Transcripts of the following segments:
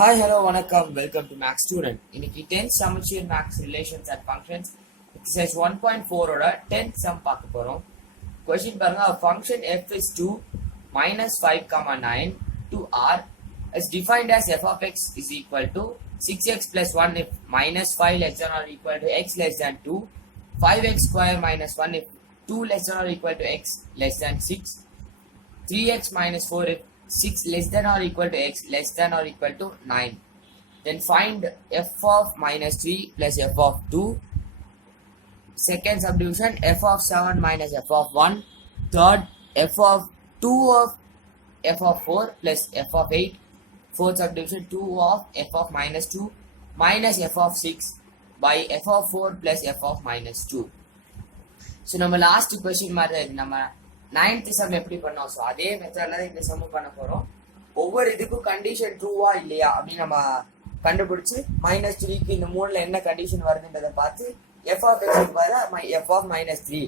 Hi, hello, வணக்கம். Welcome to Max Student. இன்னைக்கு 10th Summature Max Relations and Functions exercise 1.4 ஓட 10th sum பார்க்க போறோம். Question பாருங்க, a function f is 2 minus 5 comma 9 to r is defined as f of x is equal to 6x plus 1 if minus 5 less than or equal to x less than 2, 5x square minus 1 if 2 less than or equal to x less than 6, 3x minus 4 if 6 less than or equal to x less than or equal to 9. Then find f of minus 3 plus f of 2. Second subdivision, f of 7 minus f of 1. Third, f of 2 of f of 4 plus f of 8. Fourth subdivision, 2 of f of minus 2 minus f of 6 by f of 4 plus f of minus 2. So, நம்ம last question மாதிரி நம்ம 9th sum எப்படி பண்ணோம். So அதே மெத்தட்ல தான் இந்த some பண்ண போறோம். ஒவ்வொரு இதுக்கும் கண்டிஷன் ட்ரூவா இல்லையா அப்படின்னு நம்ம கண்டுபிடிச்சு -3க்கு இந்த மூணுல என்ன கண்டிஷன் வருதுன்றதை பார்த்து f of x க்கு பதிலாக f of -3,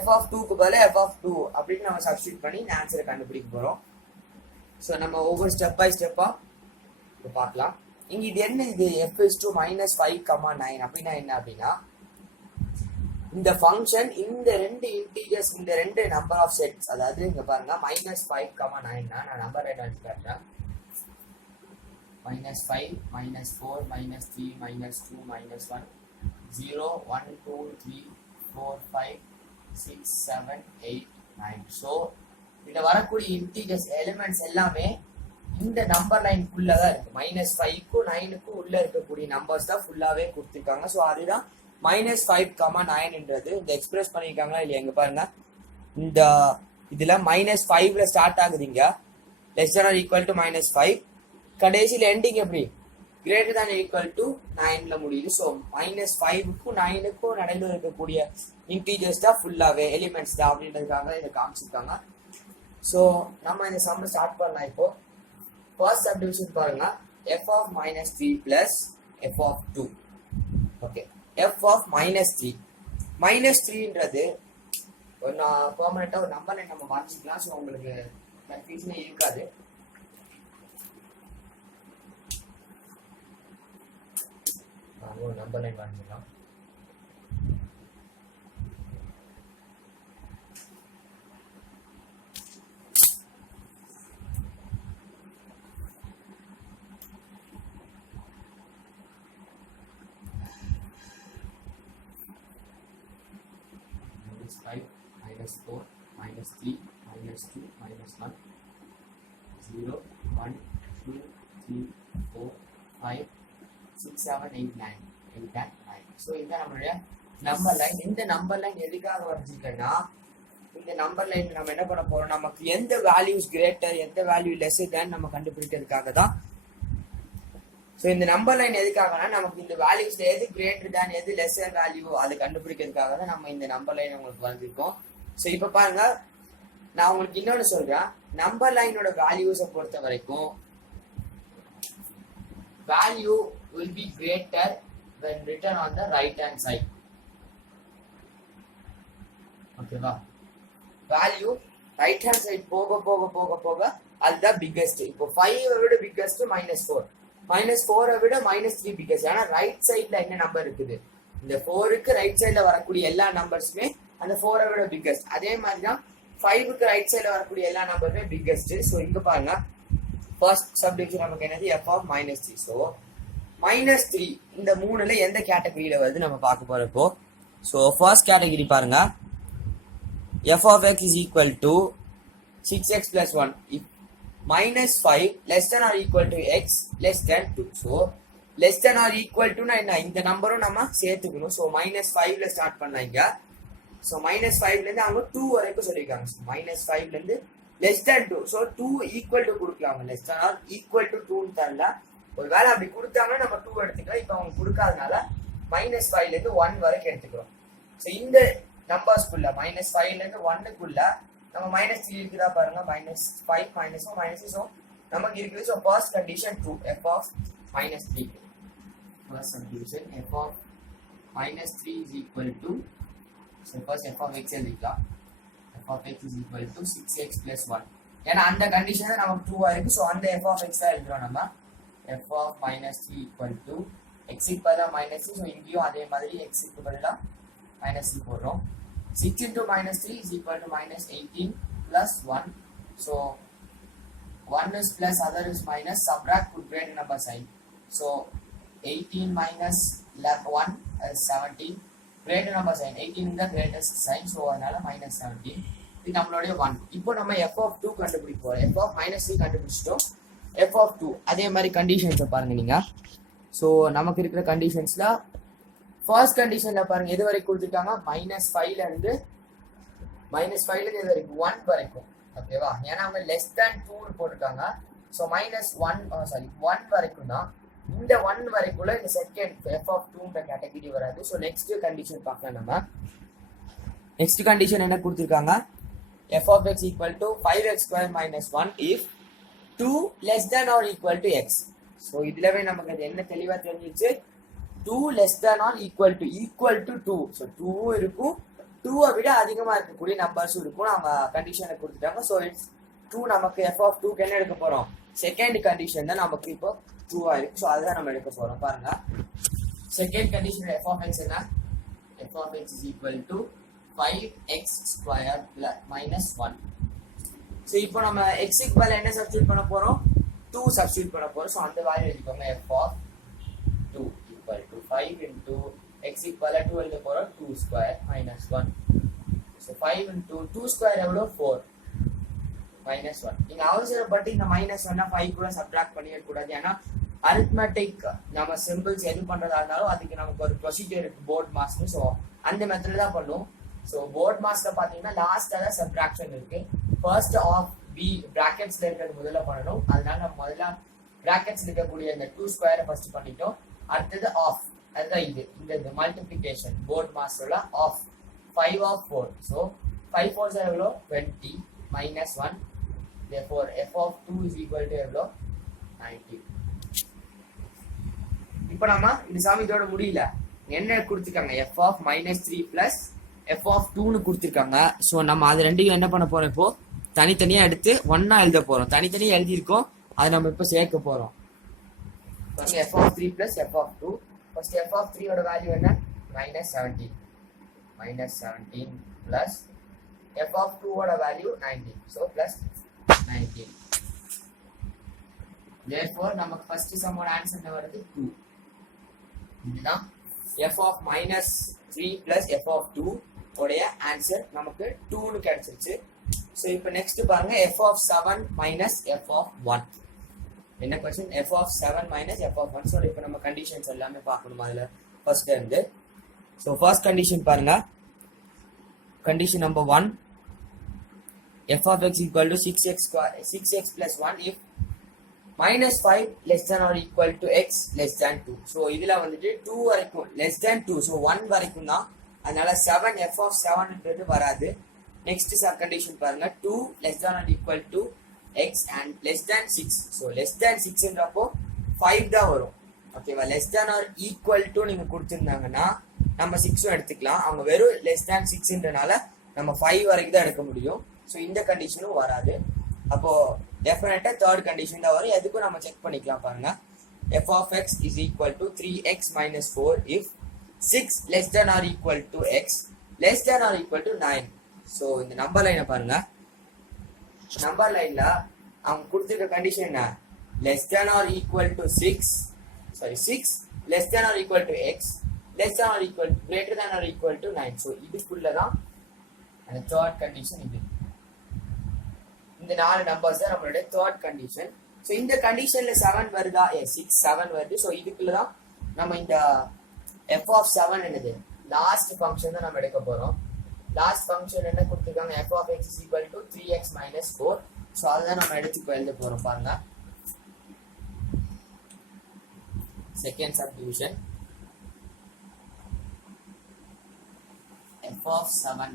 f of 2க்கு பதிலாக f of 2 அப்படின்னு நம்ம சப்ஸ்டியூட் பண்ணி இந்த ஆன்சரை கண்டுபிடிக்க போறோம். ஸோ நம்ம ஒவ்வொரு ஸ்டெப் பை ஸ்டெப்பா பார்க்கலாம். இங்க இது என்ன, இது f is to -5, 9 அப்படின்னா என்ன அப்படின்னா, இந்த ஃபங்க்ஷன் இந்த ரெண்டு இன்டீஜர்ஸ், இந்த ரெண்டு நம்பர் ஆஃப் செட்ஸ், அதாவது இங்க பாருங்க -5, 9 நான் நம்பர் ரைட் எடுத்து காட்டுறேன். -5, -4, -3, -2, -1, 0, 1, 2, 3, 4, 5, 6, 7, 8, 9. ஸோ இதுல வரக்கூடிய இன்டீஜர்ஸ் எலிமெண்ட்ஸ் எல்லாமே இந்த நம்பர் லைனுக்குள்ள தான் இருக்கு. -5க்கும் 9க்கும் உள்ள இருக்கக்கூடிய நம்பர்ஸ் தான் ஃபுல்லாவே கொடுத்துருக்காங்க. ஸோ அதுதான் -5, 9ன்றது இந்த எக்ஸ்பிரஸ் பண்ணிருக்காங்களா இல்லையா, எங்க பாருங்க. இந்த இதுல -5ல ஸ்டார்ட் ஆகுதுங்க, less than or equal to -5, கடைசியில் எண்டிங் எப்படி greater than or equal to 9ல முடியுது. ஸோ -5க்கும் 9க்கும் நடுவில் இருக்கக்கூடிய இன்டீஜர்ஸ் தான் ஃபுல்லாவே எலிமெண்ட்ஸ் தான் அப்படின்றதுக்காக இதை காமிச்சிருக்காங்க. ஸோ நம்ம இந்த சம் ஸ்டார்ட் பண்ணலாம். இப்போ ஃபர்ஸ்ட் சப்டிவிஷன் பாருங்க, f of -3 plus f of 2. Okay, f of -3 -3ன்றது நான் பெர்மனண்டா ஒரு நம்பர் லைன் நம்ம வரைஞ்சிக்கலாம். ஸோ உங்களுக்கு கன்ஃபியூஷனே இருக்காது. ஒரு நம்பர் லைன் வரைஞ்சிக்கலாம். -5, -4, -3, -2, -1, 0, 1, 2, 3, 4, 5, 6, 7, 8, 9. ஸோ இதுதான் நம்மளுடைய நம்பர் லைன். இந்த நம்பர் லைன் எதுக்காக வரைஞ்சிருக்கேன்னா, இந்த நம்பர் லைன் நம்ம என்ன பண்ண போறோம், நமக்கு எந்த வேல்யூஸ் கிரேட்டர் எந்த வேல்யூ லெஸ் தேன் நம்ம கண்டுபிடிக்கிறதுக்காக தான். ஸோ இந்த நம்பர் லைன் எதுக்காகனா, நமக்கு இந்த வேல்யூஸ்ல எது கிரேட்டர் தேன் எது லெஸ்ஸர் வேல்யூ அதை கண்டுபிடிக்கிறதுக்காக தான் நம்ம இந்த நம்பர் லைன் உங்களுக்கு வந்திருக்கோம். ஸோ இப்போ பாருங்க, நான் உங்களுக்கு இன்னொன்று சொல்றேன். நம்பர் லைனோட வேல்யூஸை பொறுத்த வரைக்கும் value will be greater when written on the right hand side. ஓகேவா, வேல்யூ ரைட் ஹேண்ட் சைடு போக போக போக போக அதுதான் பிக்கஸ்ட். இப்போ 5 விட பிக்கஸ்ட் -4, -4 விட -3 பிக்கஸ்ட். ஆனா ரைட் சைட்ல என்ன நம்பர் இருக்குது, இந்த 4க்கு ரைட் சைட்ல வரக்கூடிய எல்லா நம்பர்ஸுமே அந்த 4 விட பிக்கஸ்ட். அதே மாதிரி தான் 5க்கு ரைட் சைட்ல வரக்கூடிய எல்லா நம்பருமே பிக்கஸ்ட். ஸோ இங்க பாருங்க, ஃபர்ஸ்ட் சப்டிவிஷன் நமக்கு என்னது, f of -3. ஸோ -3 இந்த மூணுல எந்த கேட்டகரியில வருது நம்ம பார்க்க போறோம் இப்போ. ஸோ ஃபர்ஸ்ட் கேட்டகரி பாருங்க, f of x is equal to 6x plus 1 if -5 less than or equal to x less than 2. So less than or equal to என்ன, இந்த நம்பரும் நம்ம சேர்த்துக்கணும். ஸோ -5ல ஸ்டார்ட் பண்ணாங்க. ஸோ -5ல இருந்து அவங்க 2 வரைக்கும் சொல்லியிருக்காங்க. ஸோ -5ல இருந்து less than 2. So 2 equal to கொடுக்கலாம். less than or equal to 2 தரல. ஒரு வேலை அப்படி கொடுத்தாங்கன்னா நம்ம 2 எடுத்துக்கலாம். இப்போ அவங்க கொடுக்காதனால -5ல இருந்து 1 வரைக்கும் எடுத்துக்கிறோம். ஸோ இந்த நம்பர்ஸ்குள்ள -5ல இருந்து 1க்குள்ள நம்ம -3 இருக்குதா பாருங்க, -5, -4, -3. ஸோ நமக்கு இருக்குது. So first condition true, f of -3. First condition f of -3 is equal to, so first f of x எழுதிக்கலாம். f of x is equal to 6x plus 1. ஏன்னா அந்த கண்டிஷன் நமக்கு ட்ரூவா இருக்கு. ஸோ அந்த f of x தான் எழுதுறோம் நம்ம. f of minus 3 equal to x க்கு பதிலா minus 3, so இங்கேயும் அதே மாதிரி x க்கு பதிலா minus 3 போடுறோம். 6 into minus 3 is equal to minus 18 plus 1. So 1 is plus, other is minus, subtract, put greater number sign. So 18 minus 1 is 17. Greater number sign, 18 is the greatest sign, so அதனால minus 17. இது நம்மளுடைய 1. இப்போ நம்ம f of 2 கண்டுபிடிப்போம். f of minus 3 கண்டுபிடிச்சிட்டோம். f of 2 அதே மாதிரி கண்டிஷன்ஸை பாருங்க நீங்க. ஸோ நமக்கு இருக்கிற கண்டிஷன்ஸ்ல ஃபர்ஸ்ட் கண்டிஷன்ல பாருங்க எது வரைக்கும் கொடுத்துருக்காங்க, -5ல இருந்து எது வரைக்கும் 1 வரைக்கும். ஓகேவா, ஏன்னா அவங்க லெஸ் தேன் 2 போட்டிருக்காங்க. ஸோ -1 வரைக்கும் தான். இந்த 1 வரைக்குள்ள இந்த செகண்ட் f of 2ன்ற கேட்டகரி வராது. ஸோ நெக்ஸ்ட் கண்டிஷன் பார்க்கலாம் நம்ம. நெக்ஸ்ட் கண்டிஷன் என்ன கொடுத்துருக்காங்க, f of x equal to 5x square minus 1 if 2 less than or equal to x. So இதுலவே நமக்கு அது என்ன தெளிவா தெரிஞ்சிச்சு, 2 less than or equal to 2. So 2 இருக்கும், 2 விட அதிகமா இருக்கக்கூடிய நம்பர்ஸும் இருக்கும். நம்ம கண்டிஷனை கொடுத்துட்டாங்க. So it's 2. நமக்கு f of 2 என்ன எடுக்க போறோம், செகண்ட் கண்டிஷன் தான் நமக்கு இப்போ 2 இருக்கு. ஸோ அதுதான் நம்ம எடுக்க போறோம். பாருங்க, second condition f of x என்ன, f of x is equal to 5x square minus 1. So இப்போ நம்ம x க்கு பதிலா என்ன சப்ஸ்டிட்யூட் பண்ண போறோம், 2 சப்ஸ்டிட்யூட் பண்ண போறோம். ஸோ அந்த வேல்யூ எழுதிக்கோங்க, f of 2 equal to 5 into x க்கு பதிலா 2 எழுத போறோம், 2 square minus 1. So 5 into 2 square எவ்வளோ, 4 minus 1. நீங்க அவசரப்பட்டு இந்த -1 5 கூட சப்ட்ராக்ட் பண்ணிட கூடாது. ஏன்னா அரித்மெட்டிக் நம்ம சிம்பிள்ஸ் எது பண்றதா இருந்தாலும் அதுக்கு நமக்கு ஒரு ப்ரொசீஜர் இருக்கு, போர்ட் மாஸ்க்னு. ஸோ அந்த மெத்தட் தான் பண்ணுவோம். ஸோ போர்ட் மாஸ்க்ல பாத்தீங்கன்னா லாஸ்ட்ல தான் சப்ட்ராக்ஷன் இருக்கு. ஃபர்ஸ்ட் ஆஃப் பி பிராக்கெட்ஸ்ல இருக்கிறது முதல்ல பண்ணணும். அதனால நம்ம முதல்ல பிராக்கெட்ஸ் இருக்கக்கூடிய இந்த 2 ஸ்கொயரை ஃபர்ஸ்ட் பண்ணிட்டோம். அடுத்தது ஆஃப், அதுதான் இந்த மல்டிப்ளிகேஷன் போர்ட் மாஸ்க்ல ஆஃப் 5 of 4. ஸோ 5 4s எவ்வளோ, 20 minus 1. therefore f of 2 is equal to எவ்வளோ, 90. இப்போ நம்ம இந்த சம் இதோட முடியல, என்ன கொடுத்துருக்காங்க, f of -3 plus f of 2னு கொடுத்துருக்காங்க. ஸோ நம்ம அது ரெண்டையும் என்ன பண்ண போறோம், இப்போ தனித்தனியா எடுத்து ஒன்னா எழுத போறோம். தனித்தனியா எழுதியிருக்கோம், அதை நம்ம இப்போ சேர்க்க போறோம். f of 3 plus f of 2. First f of 3 ஓட வேல்யூ என்ன, -17 plus f of 2 ஓட வேல்யூ 19. So plus 19. therefore நமக்கு ஃபர்ஸ்ட் சம்மோட ஆன்சர் என்ன வருது, 2. இதுதான் f of -3 plus f of 2 உடைய ஆன்சர் நமக்கு 2னு கிடைச்சிருச்சு. ஸோ இப்போ நெக்ஸ்ட் பாருங்க, f of 7 minus f of 1. என்ன question, f of 7 minus f of 1. So இப்போ நம்ம கண்டிஷன்ஸ் எல்லாமே பார்க்கணும் அதுல ஃபர்ஸ்ட்ல இருந்து. ஸோ ஃபர்ஸ்ட் கண்டிஷன் பாருங்க, condition number 1, f of x equal to 6x plus 1 if -5 less than or equal to x less than 2. So இதுல வந்துட்டு 2 வரைக்கும் less than 2, ஸோ 1 வரைக்கும் தான். அதனால 7 f of 7ன்றது வராது. நெக்ஸ்ட் சப் கண்டிஷன் பாருங்க, 2 less than or equal to x and less than 6. So less than 6ன்றப்போ 5 தான் வரும். ஓகேவா, less than or equal to நீங்க கொடுத்துருந்தாங்கன்னா நம்ம 6ம் எடுத்துக்கலாம். அவங்க வெறும் less than 6ன்றனால நம்ம 5 வரைக்கும் தான் எடுக்க முடியும். ஸோ இந்த கண்டிஷனும் வராது. அப்போ டெஃபினட்டா தேர்ட் கண்டிஷன் தான் வரும். எதுக்கும் நம்ம செக் பண்ணிக்கலாம். பாருங்க, f of x is equal to 3x minus 4 if 6 less than or equal to x less than or equal to 9. So இந்த நம்பர் லைனை பாருங்க, நம்பர் லைன்ல அவங்க கொடுத்துருக்க கண்டிஷன் என்ன, less than or equal to 6 less than or equal to x less than or equal to greater than or equal to 9. So இதுக்குள்ளதான் அந்த third condition. இது இந்த 4 நம்பர்ஸ் தான் நம்மளுடைய தேர்ட் கண்டிஷன். ஸோ இந்த கண்டிஷன்ல 7 வருதா, 7 வருது. ஸோ இதுக்குள்ளதான் நம்ம இந்த f of 7 என்னது, லாஸ்ட் ஃபங்க்ஷன் தான் நம்ம எடுக்க போறோம். லாஸ்ட் ஃபங்க்ஷன் என்ன கொடுத்துருக்காங்க, f of x is equal to 3x minus 4. So அதுதான் நம்ம எடுத்து எழுத போறோம். பாருங்க, second subdivision, f of 7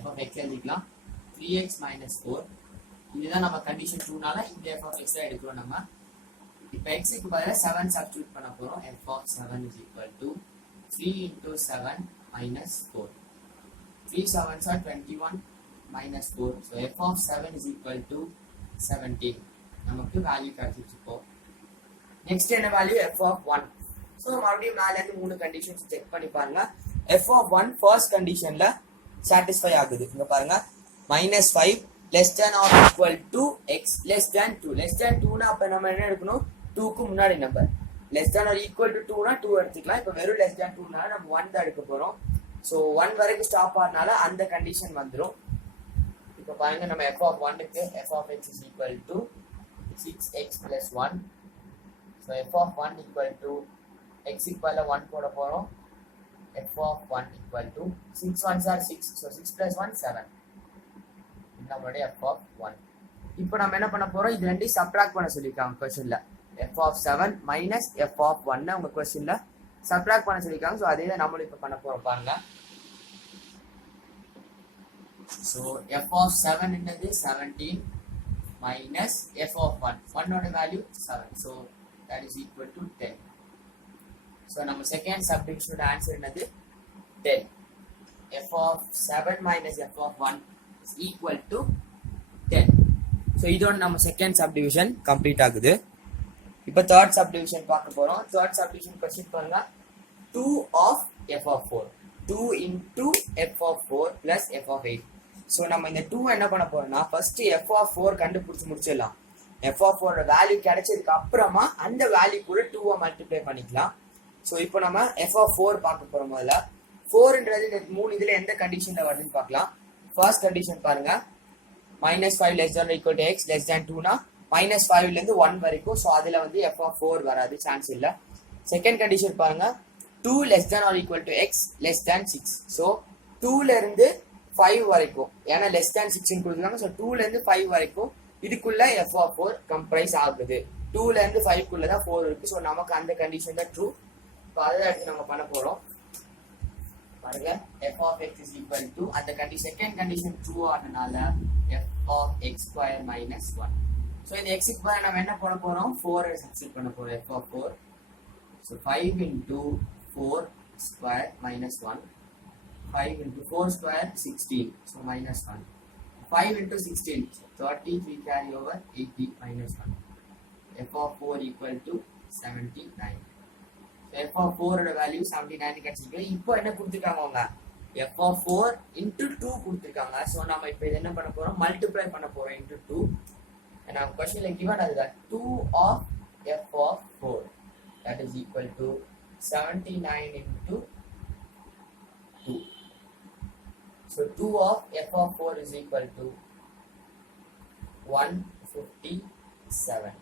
f of x எழுதிக்கலாம், 3x minus 4. இதுதான் நம்ம கண்டிஷன் 2னால இந்த f of x எடுக்கிறோம் நம்ம. இப்போ x க்கு பதிலா 7 சப்ஸ்டிட்யூட் பண்ண போறோம். f of 7 is equal to 3 into 7 minus 4. 3 7s are 21 minus 4. So f of 7 is equal to 17. நமக்கு வேல்யூ கிடைச்சிச்சு. இப்போ நெக்ஸ்ட் என்ன வேல்யூ f of 1. ஸோ மறுபடியும் மேல இருந்து 3 கண்டிஷன்ஸ் செக் பண்ணி பாருங்க. f of 1 ஃபர்ஸ்ட் கண்டிஷன்ல சாட்டிஸ்ஃபை ஆகுது. இங்க பாருங்க -5 less than or equal to x less than 2. less than 2 னா அப்ப நம்ம என்ன எடுக்கணும், 2 க்கு முன்னாடி number. less than or equal to 2 னா 2 எடுத்துக்கலாம். இப்போ வெறும் less than 2 னால நம்ம 1 தான் எடுக்க போறோம். ஸோ 1 வரைக்கும் ஸ்டாப் ஆறனால அந்த கண்டிஷன் வந்துடும். இப்போ பாருங்க நம்ம f of 1 க்கு f of x is equal to 6x plus 1. So f of 1 equal to x equal 1 போட போறோம். f of 1 equal to 6 1s are 6. So 6 plus 1 7. நம்மளுடைய f of 1. இப்போ நம்ம என்ன பண்ண போறோம், இது ரெண்டையும் சப்ட்ராக்ட் பண்ண சொல்லிருக்காங்க क्वेश्चनல. f of 7 minus f of 1 உங்க क्वेश्चनல சப்ட்ராக்ட் பண்ண சொல்லிருக்காங்க. சோ அதே தான் நம்மளும் இப்ப பண்ண போறோம் பாருங்க. சோ f of 7 என்னது 17 minus f of 1. 1 ஓட value 7. So that is equal to 10. So நம்ம செகண்ட் சப்டிவிஷனோட ஆன்சர் என்னது 10. f of 7 minus f of 1 is equal to 10. So இதோட நம்ம செகண்ட் சப்டிவிஷன் கம்ப்ளீட் ஆகுது. இப்போ தேர்ட் சப்டிவிஷன் பார்க்க போறோம். தேர்ட் சப்டிவிஷன் क्वेश्चन பாருங்க. 2 of f of 4. 2 into f of 4 plus f of 8. So நம்ம இந்த 2 என்ன பண்ண போறோம்னா ஃபர்ஸ்ட் f of 4 கண்டுபிடிச்சு முடிச்சிடலாம். f of 4 வேல்யூ கிடைச்சதுக்கு அப்புறமா அந்த வேல்யூ கூட 2 மல்டிப்ளை பண்ணிக்கலாம். சோ இப்போ நம்ம f of 4 பார்க்க போறோம். முதல்ல 4ன்றது இந்த 3 இதுல எந்த கண்டிஷன்ல வருதுன்னு பார்க்கலாம். ஃபர்ஸ்ட் கண்டிஷன் பாருங்க -5 less than or equal to x less than 2 னா -5 ல இருந்து 1 வரைக்கும். சோ அதுல வந்து f of 4 வராது, சான்ஸ் இல்ல. செகண்ட் கண்டிஷன் பாருங்க 2 less than or equal to x less than 6. So 2 ல இருந்து 5 வரைக்கும், ஏன்னா less than 6 ன்னு கொடுத்திருக்காங்க. சோ 2 ல இருந்து 5 வரைக்கும் இதுக்குள்ள f of 4 கம்பரைஸ் ஆகுது. 2 ல இருந்து 5 குள்ள தான் 4 இருக்கு. சோ நமக்கு அந்த கண்டிஷன் தான் ட்ரூ. இப்போ அதை எடுத்து நம்ம பண்ண போறோம். பாருங்க f of x is equal to அந்த செகண்ட் கண்டிஷன் ட்ரூ ஆனனால f of x square minus 1. So இந்த x க்கு பதிலா நம்ம என்ன போட போறோம், 4 சப்ஸ்டிட்யூட் பண்ண போறோம். f of 4. So 5 into 4 square minus 1. 5 into 4 square 16. So minus 1. 5 into 16. So 33 carry over 80 minus 1. f of 4 equal to 79. f of 4 ஓட வேல்யூ 79 கிடைச்சிருக்கு. இப்போ என்ன கொடுத்திருக்காங்க அவங்க, f of 4 into 2 கொடுத்திருக்காங்க. சோ நாம இப்போ இத என்ன பண்ண போறோம், மல்டிப்ளை பண்ண போறோம் into 2. and our questionல given as that 2 of f of 4 that is equal to 79 into 2. So 2 of f of 4 is equal to 157.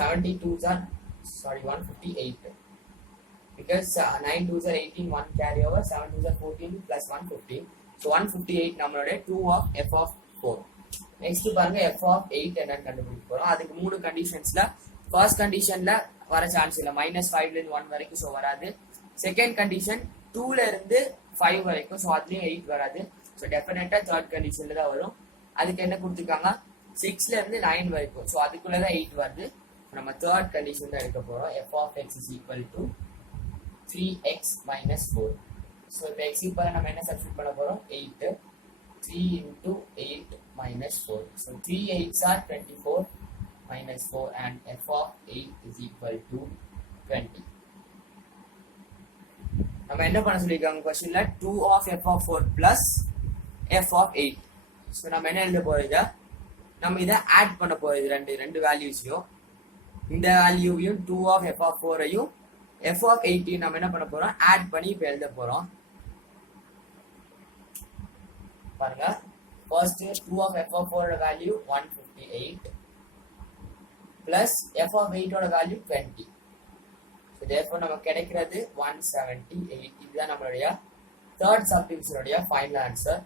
158 because 9 2s are 18, 1 carry over, 7 2s are 14 plus 115. So 158 நம்மளோட 2 of f of 4. Next பாருங்க f of 8 என்னன்னு கண்டுபிடிக்க போறோம். அதுக்கு மூணு கண்டிஷன்ஸ்ல first கண்டிஷன்ல வர chance இல்ல, -5 ல இருந்து 1 வரைக்கும். சோ வராது. செகண்ட் கண்டிஷன் 2 ல இருந்து 5 வரைக்கும். சோ அதுலயும் 8 வராது. சோ டெஃபினட்டா தேர்ட் கண்டிஷன்ல தான் வரும். அதுக்கு என்ன கொடுத்திருக்காங்க, 6 ல இருந்து 9 வரைக்கும். சோ அதுக்குள்ள தான் 8 வருது. நம்ம தேர்ட் கண்டிஷன் தான் எடுக்க போறோம். f of x is equal to 3x minus 4. So இப்போ x க்கு பதிலா நம்ம என்ன சப்ஸ்டிட்யூட் பண்ண போறோம், 8. 3 into 8 minus 4. So 3 8s are 24 minus 4 and f of 8 is equal to 20. நம்ம என்ன பண்ண சொல்லிருக்காங்க क्वेश्चनல 2 of f of 4 plus f of 8. So நம்ம என்ன எழுத போறோம், நம்ம இத ஆட் பண்ண போறோம். இது ரெண்டு வேல்யூஸையும், இந்த வேல்யூவையும் 2 of f of 4 ஐயும் f of 8 நம்ம என்ன பண்ண போறோம், ஆட் பண்ணி இப்ப எழுத போறோம். பாருங்க first 2 of f of 4 ஓட வேல்யூ 158 plus f of 8 ஓட வேல்யூ 20. so therefore நமக்கு கிடைக்கிறது 178. இதுதான் நம்மளுடைய third subdivision உடைய final answer.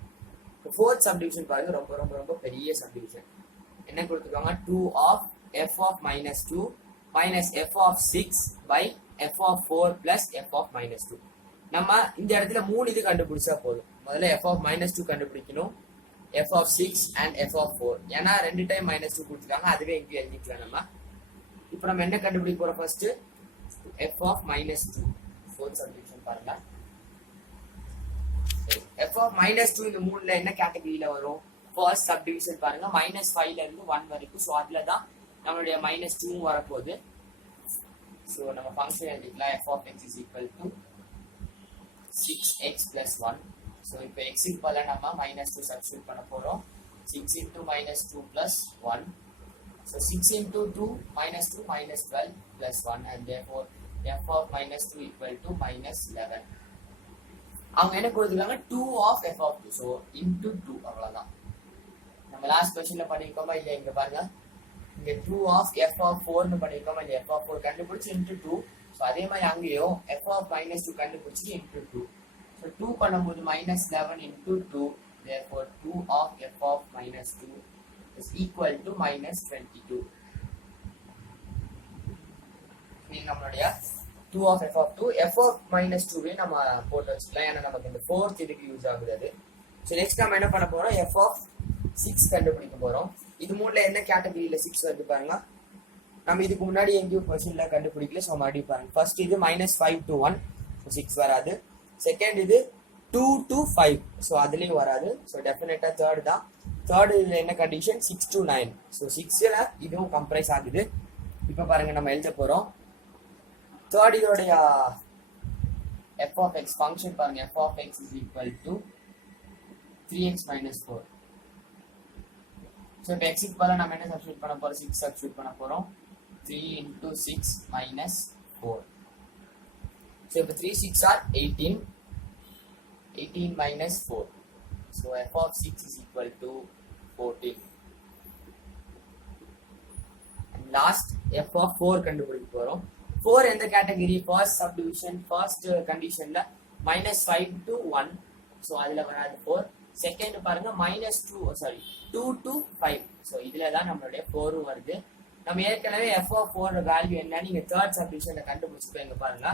fourth subdivision பாருங்க ரொம்ப ரொம்ப ரொம்ப பெரிய subdivision. என்ன கொடுத்திருக்காங்க, 2 of f of minus 2 minus f of 6 by f of 4 plus f of minus 2. நம்ம இந்த இடத்துல மூணு இது கண்டுபிடிச்சா போதும். முதல்ல f of minus 2 கண்டுபிடிக்கணும், f of 6 and f of 4. ஏன்னா ரெண்டு டைம் -2 கொடுத்துருக்காங்க, அதுவே இங்க எழுதிக்கலாம் நம்ம. இப்போ நம்ம என்ன கண்டுபிடிக்க போறோம், first f of -2. Fourth subdivision பாருங்க. f of -2 இந்த மூணுல என்ன கேட்டகரியில வரும், ஃபர்ஸ்ட் சப்டிவிஷன் பாருங்க -5ல இருந்து 1 வரைக்கும். ஸோ அதுல தான் நம்மளுடைய -2 வரப்போகுது. ஸோ நம்ம ஃபங்க்ஷன் எழுதிக்கலாம் f of x is equal to 6x plus 1. So இப்போ எக்ஸுக்கு பதிலா நம்ம -2 சப்ஸ்டியூட் பண்ண போறோம். 6 into -2 plus 1. So 6 into 2 -2 -12 plus 1, and therefore f of -2 equal to -11. அவங்க என்ன கொடுத்துருக்காங்க 2 of f of 2. So into 2 அவ்வளோதான். நம்ம லாஸ்ட் கொஸ்டின்ல பண்ணியிருக்கோமா இல்லையா? இங்க பாருங்க, இங்க 2 of f of 4னு பண்ணியிருக்கோமா இல்லையா? f of 4 கண்டுபிடிச்சு into 2. ஸோ அதே மாதிரி அங்கேயும் f of -2 கண்டுபிடிச்சு into 2. ஸோ 2 பண்ணும்போது -11 into 2. Therefore 2 of f of -2 is equal to -22. இது நம்மளுடைய 2 of f of 2. f of -2 நம்ம போட்டு வச்சுக்கலாம், ஏன்னா நமக்கு இந்த 4th இதுக்கு யூஸ் ஆகுது அது. ஸோ நெக்ஸ்ட் நம்ம என்ன பண்ண போறோம், f of 6 கண்டுபிடிக்க போறோம். இது மூணுல என்ன கேட்டகரியில 6 வருது பாருங்க. நம்ம இதுக்கு முன்னாடி எங்கேயும் கொஸ்டின்ல கண்டுபிடிக்கல. ஸோ மறுபடியும் பாருங்க, ஃபர்ஸ்ட் இது -5 to 1, ஸோ 6 வராது. செகண்ட் இது 2 to 5, ஸோ அதுலேயும் வராது. ஸோ டெஃபினட்டா தேர்ட் தான். தேர்ட் இதில் என்ன கண்டிஷன், 6 to 9. ஸோ 6ல இதுவும் கம்ப்ரைஸ் ஆகுது. இப்போ பாருங்க நம்ம எழுத போறோம். தேர்ட் இதோடைய f of x ஃபங்க்ஷன் பாருங்க, f of x is equal to 3x minus 4. So இப்போ எக்ஸுக்கு பதிலாக நம்ம என்ன சப்ஸ்டியூட் பண்ண போறோம், 6 சப்ஸ்டியூட் பண்ண போறோம். 3 into 6 minus 4. ஸோ இப்போ 3 6 are 18. 18 minus 4. So f of 6 is equal to 14. And last f of 4 கண்டுபிடிக்க போறோம். 4 எந்த கேட்டகரி, ஃபர்ஸ்ட் சப்டிவிஷன், ஃபர்ஸ்ட் கண்டிஷன்ல -5 to 1. ஸோ அதுல வராது 4. செகண்ட் பாருங்க -2 to 5. ஸோ இதுல தான் நம்மளுடைய 4 வருது. நம்ம ஏற்கனவே f of 4 வேல்யூ என்னன்னு நீங்க தேர்ட் சப்டிவிஷன்ல கண்டுபிடிச்சிருப்பீங்க பாருங்க.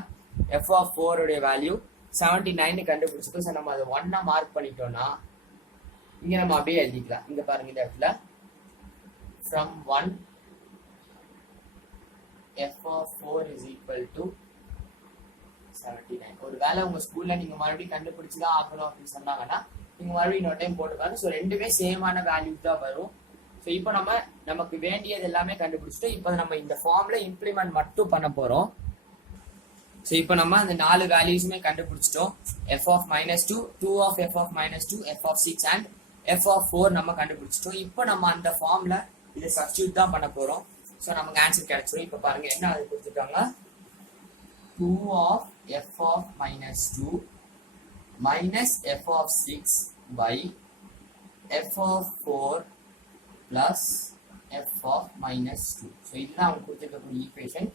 f of 4 உடைய வேல்யூ 79 கண்டுபிடிச்சிருக்கோம். ஸோ நம்ம அதை 1 மார்க் பண்ணிட்டோம்னா இங்க நம்ம அப்படியே எழுதிக்கலாம். இங்க பாருங்க, இந்த இடத்துல from 1 f of 4 is equal to 79. ஒரு வேளை உங்க ஸ்கூல்ல நீங்க மறுபடியும் கண்டுபிடிச்சுதான் ஆகணும் அப்படின்னு சொன்னாங்கன்னா நீங்க மறுபடியும் இன்னொரு டைம் போட்டுக்காங்க. ஸோ ரெண்டுமே சேமான வேல்யூ தான் வரும். ஸோ இப்போ நமக்கு வேண்டியது எல்லாமே கண்டுபிடிச்சிட்டோம். இப்போ நம்ம இந்த ஃபார்ம்ல இம்ப்ளிமெண்ட் மட்டும் பண்ண போறோம். ஸோ இப்போ நம்ம அந்த 4 வேல்யூஸுமே கண்டுபிடிச்சிட்டோம். f of -2, 2 of f of -2, f of 6 and f of 4 நம்ம கண்டுபிடிச்சிட்டோம். இப்போ நம்ம அந்த ஃபார்ம்ல இதை சப்ஸ்டியூட் தான் பண்ண போறோம். ஸோ நமக்கு ஆன்சர் கிடைச்சிடும். இப்போ பாருங்க என்ன அது கொடுத்துருக்காங்க, 2 of f of -2 minus f of 6 by f of 4 plus f of -2. So இதுதான் அவங்க கொடுத்துருக்கக்கூடிய ஈக்குவேஷன்.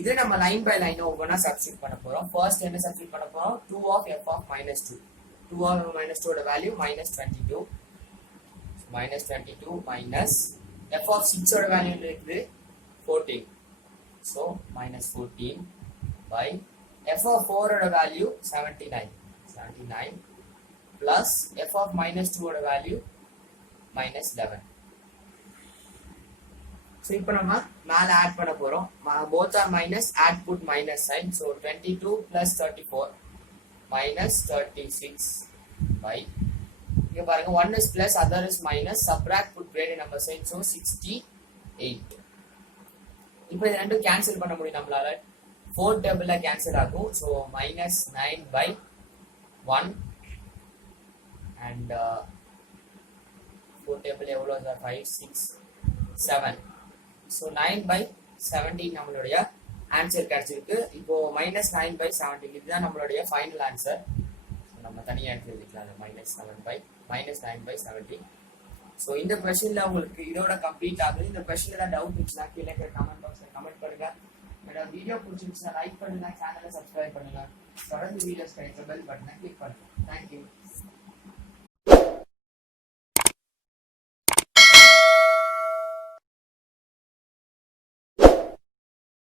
இது நம்ம லைன் பை லைன் ஒவ்வொன்றா சப்ஸ்டியூட் பண்ண போறோம். ஃபர்ஸ்ட் என்ன சப்ஸ்டியூட் பண்ண போறோம், 2 of f of -2. 2 of -2 ஓட வேல்யூ -22. -22 minus f of 6 ஓட வேல்யூ இருக்குது 14. ஸோ -14 by f of 4 ஓட வேல்யூ 79 plus f of -2 ஓட வேல்யூ -11. ஸோ இப்போ நம்ம மேலே ஆட் பண்ண போறோம். both are minus, add put minus sign. So 22 plus 34 minus 36 by, இங்க பாருங்க 1 is plus, other is minus, subtract, put greater number sign. So 68. இப்போ இது ரெண்டும் கேன்சல் பண்ண முடியும் நம்மளால. 4 டேபிள்ல கேன்சல் ஆகும். ஸோ -9 by 1 and 4 டேபிள் எவ்வளோ, 5 6 7. ஸோ 9 by 17 நம்மளுடைய ஆன்சர் கிடைச்சிருக்கு. இப்போ -9 by 17 இதுதான் நம்மளுடைய ஃபைனல் ஆன்சர். நம்ம தனியாக எடுத்து எழுதிக்கலாம், -9 by 17. ஸோ இந்த கொஸ்டின்ல உங்களுக்கு இதோட கம்ப்ளீட் ஆகுது. இந்த கொஸ்டின்ல தான் டவுட் இருந்துச்சுன்னா கீழே கமெண்ட் பாக்ஸ்ல கமெண்ட் பண்ணுங்க. என்னோட வீடியோ பிடிச்சிருந்துச்சுன்னா லைக் பண்ணுங்க, சேனலை சப்ஸ்கிரைப் பண்ணுங்க. தொடர்ந்து வீடியோஸ் கிடைக்க பெல் பட்டனை கிளிக் பண்ணுங்க. தேங்க்யூ.